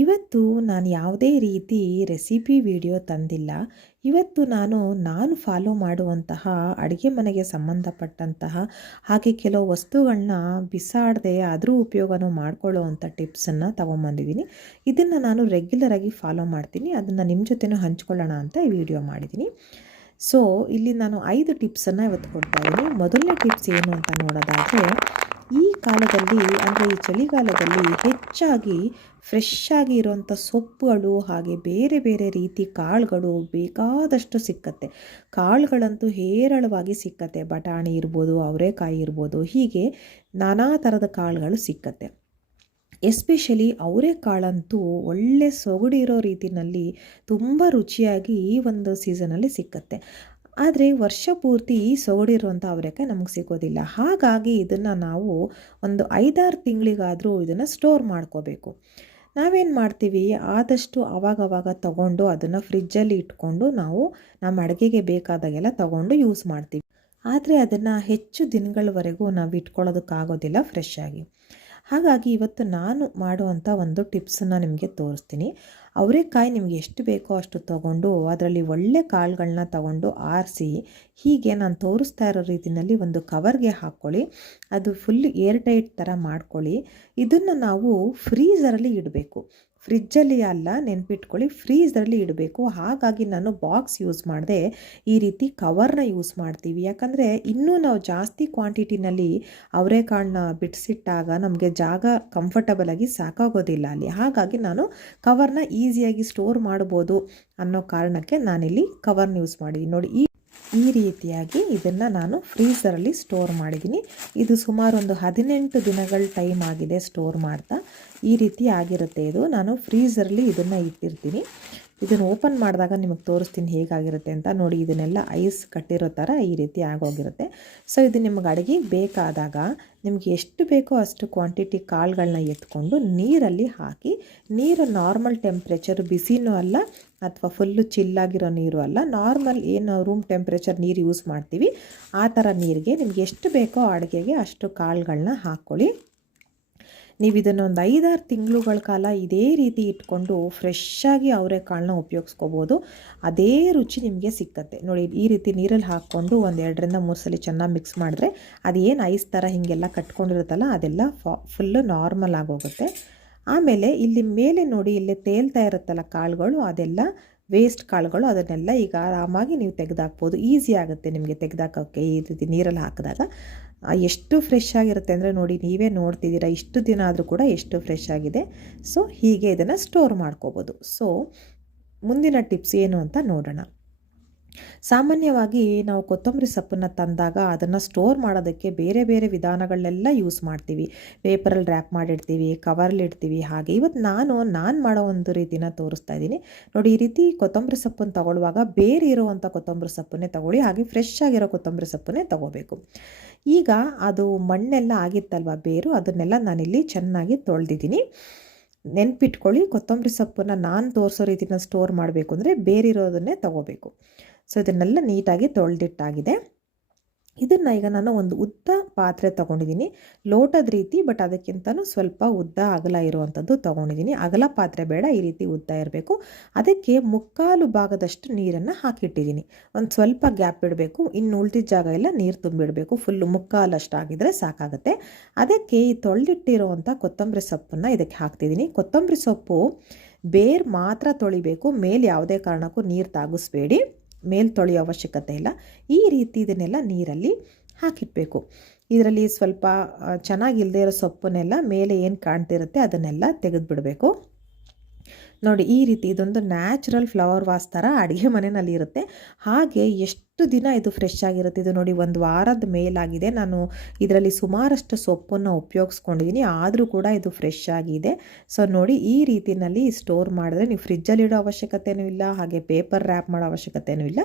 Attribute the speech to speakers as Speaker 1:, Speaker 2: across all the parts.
Speaker 1: ಇವತ್ತು ನಾನು ಯಾವುದೇ ರೀತಿ ರೆಸಿಪಿ ವಿಡಿಯೋ ತಂದಿಲ್ಲ. ಇವತ್ತು ನಾನು ನಾನು ಫಾಲೋ ಮಾಡುವಂತಹ, ಅಡುಗೆ ಮನೆಗೆ ಸಂಬಂಧಪಟ್ಟಂತಹ, ಹಾಗೆ ಕೆಲವು ವಸ್ತುಗಳನ್ನ ಬಿಸಾಡದೆ ಅದ್ರ ಉಪಯೋಗನೂ ಮಾಡ್ಕೊಳ್ಳೋ ಅಂಥ ಟಿಪ್ಸನ್ನು ತೊಗೊಂಬಂದಿದ್ದೀನಿ. ಇದನ್ನು ನಾನು ರೆಗ್ಯುಲರಾಗಿ ಫಾಲೋ ಮಾಡ್ತೀನಿ. ಅದನ್ನು ನಿಮ್ಮ ಜೊತೆನೂ ಹಂಚ್ಕೊಳ್ಳೋಣ ಅಂತ ಈ ವಿಡಿಯೋ ಮಾಡಿದ್ದೀನಿ. ಸೊ ಇಲ್ಲಿ ನಾನು ಐದು ಟಿಪ್ಸನ್ನು ಇವತ್ತು ಕೊಡ್ತಾ ಮೊದಲನೇ ಟಿಪ್ಸ್ ಏನು ಅಂತ ನೋಡೋದಾದರೆ ಈ ಕಾಲದಲ್ಲಿ, ಅಂದರೆ ಈ ಚಳಿಗಾಲದಲ್ಲಿ ಹೆಚ್ಚಾಗಿ ಫ್ರೆಶ್ ಆಗಿ ಇರುವಂಥ ಸೊಪ್ಪುಗಳು ಹಾಗೆ ಬೇರೆ ಬೇರೆ ರೀತಿ ಕಾಳುಗಳು ಬೇಕಾದಷ್ಟು ಸಿಕ್ಕತ್ತೆ. ಕಾಳುಗಳಂತೂ ಹೇರಳವಾಗಿ ಸಿಕ್ಕತ್ತೆ. ಬಟಾಣಿ ಇರ್ಬೋದು, ಅವರೆಕಾಯಿ ಇರ್ಬೋದು, ಹೀಗೆ ನಾನಾ ಥರದ ಕಾಳುಗಳು ಸಿಕ್ಕತ್ತೆ. ಎಸ್ಪೆಷಲಿ ಅವರೆಕಾಳಂತೂ ಒಳ್ಳೆ ಸೊಗಡಿರೋ ರೀತಿಯಲ್ಲಿ ತುಂಬ ರುಚಿಯಾಗಿ ಈ ಒಂದು ಸೀಸನಲ್ಲಿ ಸಿಕ್ಕತ್ತೆ. ಆದರೆ ವರ್ಷ ಪೂರ್ತಿ ಈ ಸೊಗಡಿರುವಂಥ ಅವರೆಕಾಯಿ ನಮಗೆ ಸಿಗೋದಿಲ್ಲ. ಹಾಗಾಗಿ ಇದನ್ನು ನಾವು ಒಂದು ಐದಾರು ತಿಂಗಳಿಗಾದರೂ ಇದನ್ನು ಸ್ಟೋರ್ ಮಾಡ್ಕೋಬೇಕು. ನಾವೇನು ಮಾಡ್ತೀವಿ? ಆದಷ್ಟು ಅವಾಗವಾಗ ತಗೊಂಡು ಅದನ್ನು ಫ್ರಿಜ್ಜಲ್ಲಿ ಇಟ್ಕೊಂಡು ನಾವು ನಮ್ಮ ಅಡುಗೆಗೆ ಬೇಕಾದಾಗೆಲ್ಲ ತಗೊಂಡು ಯೂಸ್ ಮಾಡ್ತೀವಿ. ಆದರೆ ಅದನ್ನು ಹೆಚ್ಚು ದಿನಗಳವರೆಗೂ ನಾವು ಇಟ್ಕೊಳ್ಳೋದಕ್ಕಾಗೋದಿಲ್ಲ ಫ್ರೆಶ್ ಆಗಿ. ಹಾಗಾಗಿ ಇವತ್ತು ನಾನು ಮಾಡುವಂಥ ಒಂದು ಟಿಪ್ಸನ್ನು ನಿಮಗೆ ತೋರಿಸ್ತೀನಿ. ಅವರೆಕಾಯಿ ನಿಮಗೆ ಎಷ್ಟು ಬೇಕೋ ಅಷ್ಟು ತೊಗೊಂಡು ಅದರಲ್ಲಿ ಒಳ್ಳೆ ಕಾಳುಗಳನ್ನ ತಗೊಂಡು ಆರಿಸಿ, ಹೀಗೆ ನಾನು ತೋರಿಸ್ತಾ ಇರೋ ರೀತಿಯಲ್ಲಿ ಒಂದು ಕವರ್ಗೆ ಹಾಕ್ಕೊಳ್ಳಿ. ಅದು ಫುಲ್ ಏರ್ ಟೈಟ್ ಥರ ಮಾಡ್ಕೊಳ್ಳಿ. ಇದನ್ನು ನಾವು ಫ್ರೀಝರಲ್ಲಿ ಇಡಬೇಕು. ಫ್ರಿಜ್ಜಲ್ಲಿ ಅಲ್ಲ, ನೆನ್ಪಿಟ್ಕೊಳ್ಳಿ ಫ್ರೀಝರಲ್ಲಿ ಇಡಬೇಕು. ಹಾಗಾಗಿ ನಾನು ಬಾಕ್ಸ್ ಯೂಸ್ ಮಾಡಿದೆ, ಈ ರೀತಿ ಕವರ್ನ ಯೂಸ್ ಮಾಡ್ತೀವಿ. ಯಾಕಂದರೆ ಇನ್ನೂ ನಾವು ಜಾಸ್ತಿ ಕ್ವಾಂಟಿಟಿನಲ್ಲಿ ಅವರೆಕಾಳನ್ನ ಬಿಡಿಸಿಟ್ಟಾಗ ನಮಗೆ ಜಾಗ ಕಂಫರ್ಟಬಲ್ ಆಗಿ ಸಾಕಾಗೋದಿಲ್ಲ ಅಲ್ಲಿ. ಹಾಗಾಗಿ ನಾನು ಕವರ್ನ ಈಸಿಯಾಗಿ ಸ್ಟೋರ್ ಮಾಡ್ಬೋದು ಅನ್ನೋ ಕಾರಣಕ್ಕೆ ನಾನಿಲ್ಲಿ ಕವರ್ನ ಯೂಸ್ ಮಾಡಿದ್ದೀನಿ. ನೋಡಿ, ಈ ಈ ರೀತಿಯಾಗಿ ಇದನ್ನು ನಾನು ಫ್ರೀಸರಲ್ಲಿ ಸ್ಟೋರ್ ಮಾಡಿದ್ದೀನಿ. ಇದು ಸುಮಾರು ಒಂದು ಹದಿನೆಂಟು ದಿನಗಳ ಟೈಮ್ ಆಗಿದೆ ಸ್ಟೋರ್ ಮಾಡ್ತಾ. ಈ ರೀತಿ ಆಗಿರುತ್ತೆ ಇದು. ನಾನು ಫ್ರೀಸರಲ್ಲಿ ಇದನ್ನು ಇಟ್ಟಿರ್ತೀನಿ. ಇದನ್ನು ಓಪನ್ ಮಾಡಿದಾಗ ನಿಮಗೆ ತೋರಿಸ್ತೀನಿ ಹೇಗಾಗಿರುತ್ತೆ ಅಂತ. ನೋಡಿ, ಇದನ್ನೆಲ್ಲ ಐಸ್ ಕಟ್ಟಿರೋ ಥರ ಈ ರೀತಿ ಆಗೋಗಿರುತ್ತೆ. ಸೊ, ಇದು ನಿಮಗೆ ಅಡುಗೆ ಬೇಕಾದಾಗ ನಿಮಗೆ ಎಷ್ಟು ಬೇಕೋ ಅಷ್ಟು ಕ್ವಾಂಟಿಟಿ ಕಾಳುಗಳನ್ನ ಎತ್ಕೊಂಡು ನೀರಲ್ಲಿ ಹಾಕಿ, ನೀರು ನಾರ್ಮಲ್ ಟೆಂಪ್ರೇಚರ್ ಬಿಸಿನೂ ಅಲ್ಲ ಅಥವಾ ಫುಲ್ಲು ಚಿಲ್ಲಾಗಿರೋ ನೀರು ಅಲ್ಲ ನಾರ್ಮಲ್ ಏನು ರೂಮ್ ಟೆಂಪ್ರೇಚರ್ ನೀರು ಯೂಸ್ ಮಾಡ್ತೀವಿ, ಆ ಥರ ನೀರಿಗೆ ನಿಮ್ಗೆ ಎಷ್ಟು ಬೇಕೋ ಅಡುಗೆಗೆ ಅಷ್ಟು ಕಾಳುಗಳನ್ನ ಹಾಕ್ಕೊಳ್ಳಿ. ನೀವು ಇದನ್ನು ಒಂದು ಐದಾರು ತಿಂಗಳುಗಳ ಕಾಲ ಇದೇ ರೀತಿ ಇಟ್ಕೊಂಡು ಫ್ರೆಶ್ಶಾಗಿ ಅವರೆಕಾಳನ್ನ ಉಪಯೋಗಿಸ್ಕೋಬೋದು. ಅದೇ ರುಚಿ ನಿಮಗೆ ಸಿಕ್ಕತ್ತೆ ನೋಡಿ, ಈ ರೀತಿ ನೀರಲ್ಲಿ ಹಾಕ್ಕೊಂಡು ಒಂದು ಎರಡರಿಂದ ಮೂರು ಸಲ ಚೆನ್ನಾಗಿ ಮಿಕ್ಸ್ ಮಾಡಿದ್ರೆ ಅದೇನು ಐಸ್ ಥರ ಹೀಗೆಲ್ಲ ಕಟ್ಕೊಂಡಿರುತ್ತಲ್ಲ, ಅದೆಲ್ಲ ಫಾ ಫುಲ್ಲು ನಾರ್ಮಲ್ ಆಗೋಗುತ್ತೆ. ಆಮೇಲೆ ಇಲ್ಲಿ ಮೇಲೆ ನೋಡಿ, ಇಲ್ಲಿ ತೇಲ್ತಾ ಇರುತ್ತಲ್ಲ ಕಾಳುಗಳು, ಅದೆಲ್ಲ ವೇಸ್ಟ್ ಕಾಳುಗಳು ಅದನ್ನೆಲ್ಲ ಈಗ ಆರಾಮಾಗಿ ನೀವು ತೆಗೆದಾಕ್ಬೋದು. ಈಸಿ ಆಗುತ್ತೆ ನಿಮಗೆ ತೆಗೆದಾಕೋಕ್ಕೆ ಈ ರೀತಿ ನೀರಲ್ಲಿ ಹಾಕಿದಾಗ ಎಷ್ಟು ಫ್ರೆಶ್ ಆಗಿರುತ್ತೆ ಅಂದರೆ ನೋಡಿ, ನೀವೇ ನೋಡ್ತಿದ್ದೀರಾ. ಇಷ್ಟು ದಿನ ಆದರೂ ಕೂಡ ಎಷ್ಟು ಫ್ರೆಶ್ ಆಗಿದೆ. ಸೊ ಹೀಗೆ ಇದನ್ನು ಸ್ಟೋರ್ ಮಾಡ್ಕೋಬೋದು. ಸೊ ಮುಂದಿನ ಟಿಪ್ಸ್ ಏನು ಅಂತ ನೋಡೋಣ. ಸಾಮಾನ್ಯವಾಗಿ ನಾವು ಕೊತ್ತಂಬರಿ ಸೊಪ್ಪನ್ನು ತಂದಾಗ ಅದನ್ನು ಸ್ಟೋರ್ ಮಾಡೋದಕ್ಕೆ ಬೇರೆ ಬೇರೆ ವಿಧಾನಗಳನ್ನೆಲ್ಲ ಯೂಸ್ ಮಾಡ್ತೀವಿ. ಪೇಪರಲ್ಲಿ ರ್ಯಾಪ್ ಮಾಡಿಡ್ತೀವಿ ಕವರ್ಲಿಡ್ತೀವಿ ಹಾಗೆ ಇವತ್ತು ನಾನು ನಾನು ಮಾಡೋ ಒಂದು ರೀತಿನ ತೋರಿಸ್ತಾ ಇದ್ದೀನಿ. ನೋಡಿ, ಈ ರೀತಿ ಕೊತ್ತಂಬರಿ ಸೊಪ್ಪನ್ನು ತಗೊಳ್ಳುವಾಗ ಬೇರೆ ಇರುವಂಥ ಕೊತ್ತಂಬರಿ ಸೊಪ್ಪನ್ನೇ ತಗೊಳ್ಳಿ, ಹಾಗೆ ಫ್ರೆಶ್ ಆಗಿರೋ ಕೊತ್ತಂಬರಿ ಸೊಪ್ಪನ್ನೇ ತಗೋಬೇಕು. ಈಗ ಅದು ಮಣ್ಣೆಲ್ಲ ಆಗಿತ್ತಲ್ವ ಬೇರು, ಅದನ್ನೆಲ್ಲ ನಾನಿಲ್ಲಿ ಚೆನ್ನಾಗಿ ತೊಳೆದಿದ್ದೀನಿ. ನೆನ್ಪಿಟ್ಕೊಳ್ಳಿ, ಕೊತ್ತಂಬರಿ ಸೊಪ್ಪನ್ನು ನಾನು ತೋರಿಸೋ ರೀತಿನ ಸ್ಟೋರ್ ಮಾಡಬೇಕು ಅಂದರೆ ಬೇರಿರೋದನ್ನೇ ತಗೋಬೇಕು. ಸೊ ಇದನ್ನೆಲ್ಲ ನೀಟಾಗಿ ತೊಳೆದಿಟ್ಟಾಗಿದೆ. ಇದನ್ನು ಈಗ ನಾನು ಒಂದು ಉದ್ದ ಪಾತ್ರೆ ತೊಗೊಂಡಿದ್ದೀನಿ. ಲೋಟದ ರೀತಿ ಬಟ್ ಅದಕ್ಕಿಂತಲೂ ಸ್ವಲ್ಪ ಉದ್ದ ಅಗಲ ಇರುವಂಥದ್ದು ತೊಗೊಂಡಿದ್ದೀನಿ. ಅಗಲ ಪಾತ್ರೆ ಬೇಡ, ಈ ರೀತಿ ಉದ್ದ ಇರಬೇಕು. ಅದಕ್ಕೆ ಮುಕ್ಕಾಲು ಭಾಗದಷ್ಟು ನೀರನ್ನು ಹಾಕಿಟ್ಟಿದ್ದೀನಿ. ಒಂದು ಸ್ವಲ್ಪ ಗ್ಯಾಪ್ ಇಡಬೇಕು. ಇನ್ನು ಉಳಿದಿದ್ದ ಜಾಗ ಎಲ್ಲ ನೀರು ತುಂಬಿಡಬೇಕು. ಫುಲ್ಲು ಮುಕ್ಕಾಲಷ್ಟು ಆಗಿದ್ರೆ ಸಾಕಾಗುತ್ತೆ. ಅದಕ್ಕೆ ಈ ತೊಳೆದಿಟ್ಟಿರುವಂಥ ಕೊತ್ತಂಬರಿ ಸೊಪ್ಪನ್ನು ಇದಕ್ಕೆ ಹಾಕ್ತಿದ್ದೀನಿ. ಕೊತ್ತಂಬರಿ ಸೊಪ್ಪು ಬೇರು ಮಾತ್ರ ತೊಳಿಬೇಕು. ಮೇಲೆ ಯಾವುದೇ ಕಾರಣಕ್ಕೂ ನೀರು ತಾಗಿಸ್ಬೇಡಿ. ಮೇಲ್ ತೊಳೆಯೋ ಅವಶ್ಯಕತೆ ಇಲ್ಲ. ಈ ರೀತಿ ಇದನ್ನೆಲ್ಲ ನೀರಲ್ಲಿ ಹಾಕಿಡಬೇಕು ಇದರಲ್ಲಿ ಸ್ವಲ್ಪ ಚೆನ್ನಾಗಿಲ್ಲದೆ ಇರೋ ಸೊಪ್ಪನ್ನೆಲ್ಲ ಮೇಲೆ ಏನು ಕಾಣ್ತಿರುತ್ತೆ ಅದನ್ನೆಲ್ಲ ತೆಗೆದುಬಿಡಬೇಕು. ನೋಡಿ, ಈ ರೀತಿ ಇದೊಂದು ನ್ಯಾಚುರಲ್ ಫ್ಲವರ್ ವಾಸ್ ಥರ ಅಡುಗೆ ಮನೆಯಲ್ಲಿ ಇರುತ್ತೆ. ಹಾಗೆ ಎಷ್ಟು ದಿನ ಇದು ಫ್ರೆಶ್ ಆಗಿರುತ್ತೆ, ಇದು ನೋಡಿ, ಒಂದು ವಾರದ ಮೇಲಾಗಿದೆ. ನಾನು ಇದರಲ್ಲಿ ಸುಮಾರಷ್ಟು ಸೊಪ್ಪನ್ನು ಉಪಯೋಗಿಸ್ಕೊಂಡಿದ್ದೀನಿ. ಆದರೂ ಕೂಡ ಇದು ಫ್ರೆಶ್ ಆಗಿದೆ. ಸೊ, ನೋಡಿ, ಈ ರೀತಿಯಲ್ಲಿ ಸ್ಟೋರ್ ಮಾಡಿದ್ರೆ ನೀವು ಫ್ರಿಜ್ಜಲ್ಲಿ ಇಡೋ ಅವಶ್ಯಕತೆಯೂ ಇಲ್ಲ, ಹಾಗೆ ಪೇಪರ್ ರ್ಯಾಪ್ ಮಾಡೋ ಅವಶ್ಯಕತೆಯೂ ಇಲ್ಲ.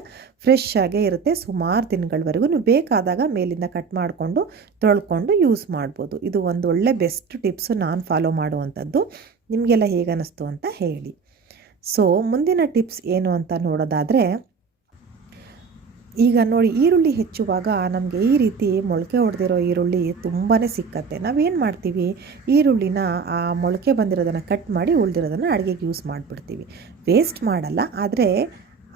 Speaker 1: ಫ್ರೆಶ್ ಆಗೇ ಇರುತ್ತೆ. ಸುಮಾರು ದಿನಗಳವರೆಗೂ ನೀವು ಬೇಕಾದಾಗ ಮೇಲಿಂದ ಕಟ್ ಮಾಡಿಕೊಂಡು ತೊಳ್ಕೊಂಡು ಯೂಸ್ ಮಾಡ್ಬೋದು. ಇದು ಒಂದು ಒಳ್ಳೆ ಬೆಸ್ಟ್ ಟಿಪ್ಸು ನಾನು ಫಾಲೋ ಮಾಡುವಂಥದ್ದು. ನಿಮಗೆಲ್ಲ ಹೇಗೆ ಅನ್ನಿಸ್ತು ಅಂತ ಹೇಳಿ. ಸೊ ಮುಂದಿನ ಟಿಪ್ಸ್ ಏನು ಅಂತ ನೋಡೋದಾದರೆ, ಈಗ ನೋಡಿ ಈರುಳ್ಳಿ ಹೆಚ್ಚುವಾಗ ನಮಗೆ ಈ ರೀತಿ ಮೊಳಕೆ ಹೊಡೆದಿರೋ ಈರುಳ್ಳಿ ತುಂಬಾ ಸಿಕ್ಕತ್ತೆ. ನಾವೇನು ಮಾಡ್ತೀವಿ? ಈರುಳ್ಳಿನ ಆ ಮೊಳಕೆ ಬಂದಿರೋದನ್ನು ಕಟ್ ಮಾಡಿ ಉಳಿದಿರೋದನ್ನು ಅಡುಗೆಗೆ ಯೂಸ್ ಮಾಡಿಬಿಡ್ತೀವಿ. ವೇಸ್ಟ್ ಮಾಡಲ್ಲ, ಆದರೆ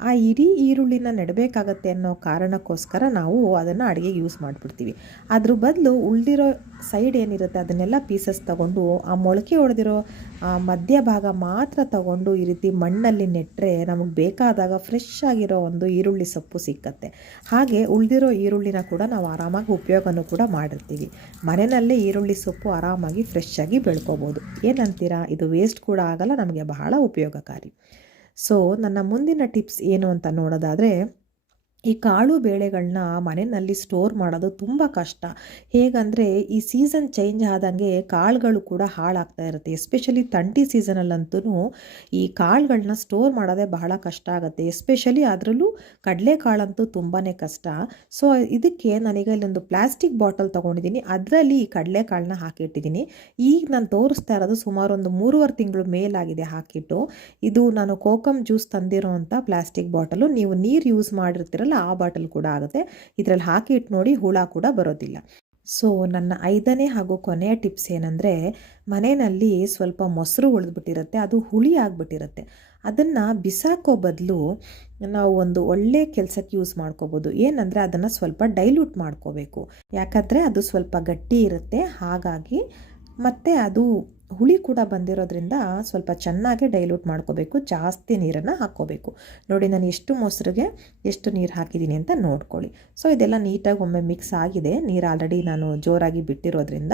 Speaker 1: ಆ ಇಡೀ ಈರುಳ್ಳಿನ ನೆಡಬೇಕಾಗತ್ತೆ ಅನ್ನೋ ಕಾರಣಕ್ಕೋಸ್ಕರ ನಾವು ಅದನ್ನು ಅಡುಗೆಗೆ ಯೂಸ್ ಮಾಡಿಬಿಡ್ತೀವಿ. ಅದ್ರ ಬದಲು ಉಳಿದಿರೋ ಸೈಡ್ ಏನಿರುತ್ತೆ ಅದನ್ನೆಲ್ಲ ಪೀಸಸ್ ತಗೊಂಡು ಆ ಮೊಳಕೆ ಹೊಡೆದಿರೋ ಮಧ್ಯಭಾಗ ಮಾತ್ರ ತಗೊಂಡು ಈ ರೀತಿ ಮಣ್ಣಲ್ಲಿ ನೆಟ್ಟರೆ ನಮಗೆ ಬೇಕಾದಾಗ ಫ್ರೆಶ್ ಆಗಿರೋ ಒಂದು ಈರುಳ್ಳಿ ಸೊಪ್ಪು ಸಿಕ್ಕತ್ತೆ. ಹಾಗೆ ಉಳಿದಿರೋ ಈರುಳ್ಳಿನ ಕೂಡ ನಾವು ಆರಾಮಾಗಿ ಉಪಯೋಗನೂ ಕೂಡ ಮಾಡಿರ್ತೀವಿ. ಮನೆಯಲ್ಲೇ ಈರುಳ್ಳಿ ಸೊಪ್ಪು ಆರಾಮಾಗಿ ಫ್ರೆಶ್ ಆಗಿ ಬೆಳ್ಕೋಬೋದು. ಏನಂತೀರಾ? ಇದು ವೇಸ್ಟ್ ಕೂಡ ಆಗಲ್ಲ, ನಮಗೆ ಬಹಳ ಉಪಯೋಗಕಾರಿ. ಸೊ ನನ್ನ ಮುಂದಿನ ಟಿಪ್ಸ್ ಏನು ಅಂತ ನೋಡೋದಾದರೆ ಈ ಕಾಳು ಬೇಳೆಗಳನ್ನ ಮನೆಯಲ್ಲಿ ಸ್ಟೋರ್ ಮಾಡೋದು ತುಂಬ ಕಷ್ಟ. ಹೇಗಂದರೆ ಈ ಸೀಸನ್ ಚೇಂಜ್ ಆದಂಗೆ ಕಾಳುಗಳು ಕೂಡ ಹಾಳಾಗ್ತಾ ಇರುತ್ತೆ. ಎಸ್ಪೆಷಲಿ ತಂಟಿ ಸೀಸನಲ್ಲಂತೂ ಈ ಕಾಳುಗಳನ್ನ ಸ್ಟೋರ್ ಮಾಡೋದೇ ಬಹಳ ಕಷ್ಟ ಆಗುತ್ತೆ. ಎಸ್ಪೆಷಲಿ ಅದರಲ್ಲೂ ಕಡಲೆಕಾಳಂತೂ ತುಂಬಾ ಕಷ್ಟ. ಸೊ ಇದಕ್ಕೆ ನಾನೀಗ ಇಲ್ಲೊಂದು ಪ್ಲಾಸ್ಟಿಕ್ ಬಾಟಲ್ ತೊಗೊಂಡಿದ್ದೀನಿ. ಅದರಲ್ಲಿ ಈ ಕಡಲೆಕಾಳನ್ನ ಹಾಕಿಟ್ಟಿದ್ದೀನಿ. ಈಗ ನಾನು ತೋರಿಸ್ತಾ ಇರೋದು ಸುಮಾರು ಒಂದು ಮೂರುವರೆ ತಿಂಗಳು ಮೇಲಾಗಿದೆ ಹಾಕಿಟ್ಟು. ಇದು ನಾನು ಕೋಕಮ್ ಜ್ಯೂಸ್ ತಂದಿರೋ ಪ್ಲಾಸ್ಟಿಕ್ ಬಾಟಲು ನೀವು ನೀರು ಯೂಸ್ ಮಾಡಿರ್ತೀರಲ್ಲ ಆ ಬಾಟಲ್ ಕೂಡ ಆಗುತ್ತೆ. ಇದರಲ್ಲಿ ಹಾಕಿ ಇಟ್ಟು ನೋಡಿ ಹುಳ ಕೂಡ ಬರೋದಿಲ್ಲ. ಸೊ ನನ್ನ ಐದನೇ ಹಾಗೂ ಕೊನೆಯ ಟಿಪ್ಸ್ ಏನಂದರೆ, ಮನೆಯಲ್ಲಿ ಸ್ವಲ್ಪ ಮೊಸರು ಉಳಿದ್ಬಿಟ್ಟಿರುತ್ತೆ, ಅದು ಹುಳಿ ಆಗಿಬಿಟ್ಟಿರುತ್ತೆ. ಅದನ್ನು ಬಿಸಾಕೋ ಬದಲು ನಾವು ಒಂದು ಒಳ್ಳೆ ಕೆಲಸಕ್ಕೆ ಯೂಸ್ ಮಾಡ್ಕೋಬೋದು. ಏನಂದರೆ, ಅದನ್ನು ಸ್ವಲ್ಪ ಡೈಲ್ಯೂಟ್ ಮಾಡ್ಕೋಬೇಕು. ಯಾಕಂದರೆ ಅದು ಸ್ವಲ್ಪ ಗಟ್ಟಿ ಇರುತ್ತೆ, ಹಾಗಾಗಿ ಮತ್ತು ಅದು ಹುಳಿ ಕೂಡ ಬಂದಿರೋದ್ರಿಂದ ಸ್ವಲ್ಪ ಚೆನ್ನಾಗಿ ಡೈಲ್ಯೂಟ್ ಮಾಡ್ಕೋಬೇಕು, ಜಾಸ್ತಿ ನೀರನ್ನು ಹಾಕ್ಕೋಬೇಕು. ನೋಡಿ, ನಾನು ಎಷ್ಟು ಮೊಸರಿಗೆ ಎಷ್ಟು ನೀರು ಹಾಕಿದ್ದೀನಿ ಅಂತ ನೋಡ್ಕೊಳ್ಳಿ. ಸೊ ಇದೆಲ್ಲ ನೀಟಾಗಿ ಒಮ್ಮೆ ಮಿಕ್ಸ್ ಆಗಿದೆ. ನೀರು ಆಲ್ರೆಡಿ ನಾನು ಜೋರಾಗಿ ಬಿಟ್ಟಿರೋದ್ರಿಂದ.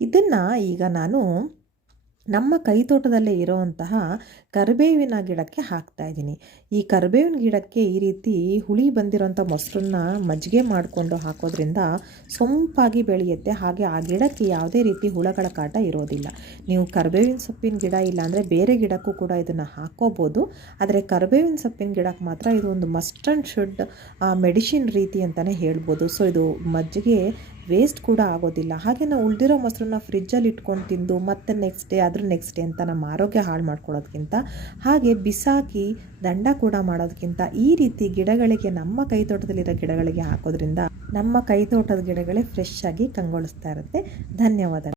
Speaker 1: ಇದನ್ನು ಈಗ ನಾನು ನಮ್ಮ ಕೈತೋಟದಲ್ಲೇ ಇರೋವಂತಹ ಕರಿಬೇವಿನ ಗಿಡಕ್ಕೆ ಹಾಕ್ತಾ ಇದ್ದೀನಿ. ಈ ಕರಿಬೇವಿನ ಗಿಡಕ್ಕೆ ಈ ರೀತಿ ಹುಳಿ ಬಂದಿರೋಂಥ ಮೊಸರನ್ನ ಮಜ್ಜಿಗೆ ಮಾಡಿಕೊಂಡು ಹಾಕೋದ್ರಿಂದ ಸೊಂಪಾಗಿ ಬೆಳೆಯುತ್ತೆ. ಹಾಗೆ ಆ ಗಿಡಕ್ಕೆ ಯಾವುದೇ ರೀತಿ ಹುಳಗಳ ಕಾಟ ಇರೋದಿಲ್ಲ. ನೀವು ಕರಿಬೇವಿನ ಸೊಪ್ಪಿನ ಗಿಡ ಇಲ್ಲಾಂದರೆ ಬೇರೆ ಗಿಡಕ್ಕೂ ಕೂಡ ಇದನ್ನು ಹಾಕೋಬೋದು. ಆದರೆ ಕರಿಬೇವಿನ ಸೊಪ್ಪಿನ ಗಿಡಕ್ಕೆ ಮಾತ್ರ ಇದು ಒಂದು ಮಸ್ಟ್ ಆ್ಯಂಡ್ ಶುಡ್ ಮೆಡಿಸಿನ್ ರೀತಿ ಅಂತಲೇ ಹೇಳ್ಬೋದು. ಸೊ ಇದು ಮಜ್ಜಿಗೆ ವೇಸ್ಟ್ ಕೂಡ ಆಗೋದಿಲ್ಲ. ಹಾಗೆ ನಾವು ಉಳಿದಿರೋ ಮೊಸರನ್ನ ಫ್ರಿಜ್ಜಲ್ಲಿ ಇಟ್ಕೊಂಡು ತಿಂದು ಮತ್ತೆ ನೆಕ್ಸ್ಟ್ ಡೇ ಅದ್ರ ನೆಕ್ಸ್ಟ್ ಡೇ ಅಂತ ನಮ್ಮ ಆರೋಗ್ಯ ಹಾಳು ಮಾಡ್ಕೊಳ್ಳೋದ್ಕಿಂತ, ಹಾಗೆ ಬಿಸಾಕಿ ದಂಡ ಕೂಡ ಮಾಡೋದಕ್ಕಿಂತ ಈ ರೀತಿ ಗಿಡಗಳಿಗೆ ನಮ್ಮ ಕೈ ತೋಟದಲ್ಲಿರೋ ಗಿಡಗಳಿಗೆ ಹಾಕೋದ್ರಿಂದ ನಮ್ಮ ಕೈ ತೋಟದ ಗಿಡಗಳೇ ಫ್ರೆಶ್ ಆಗಿ ಕಂಗೊಳಿಸ್ತಾ ಇರುತ್ತೆ. ಧನ್ಯವಾದಗಳು.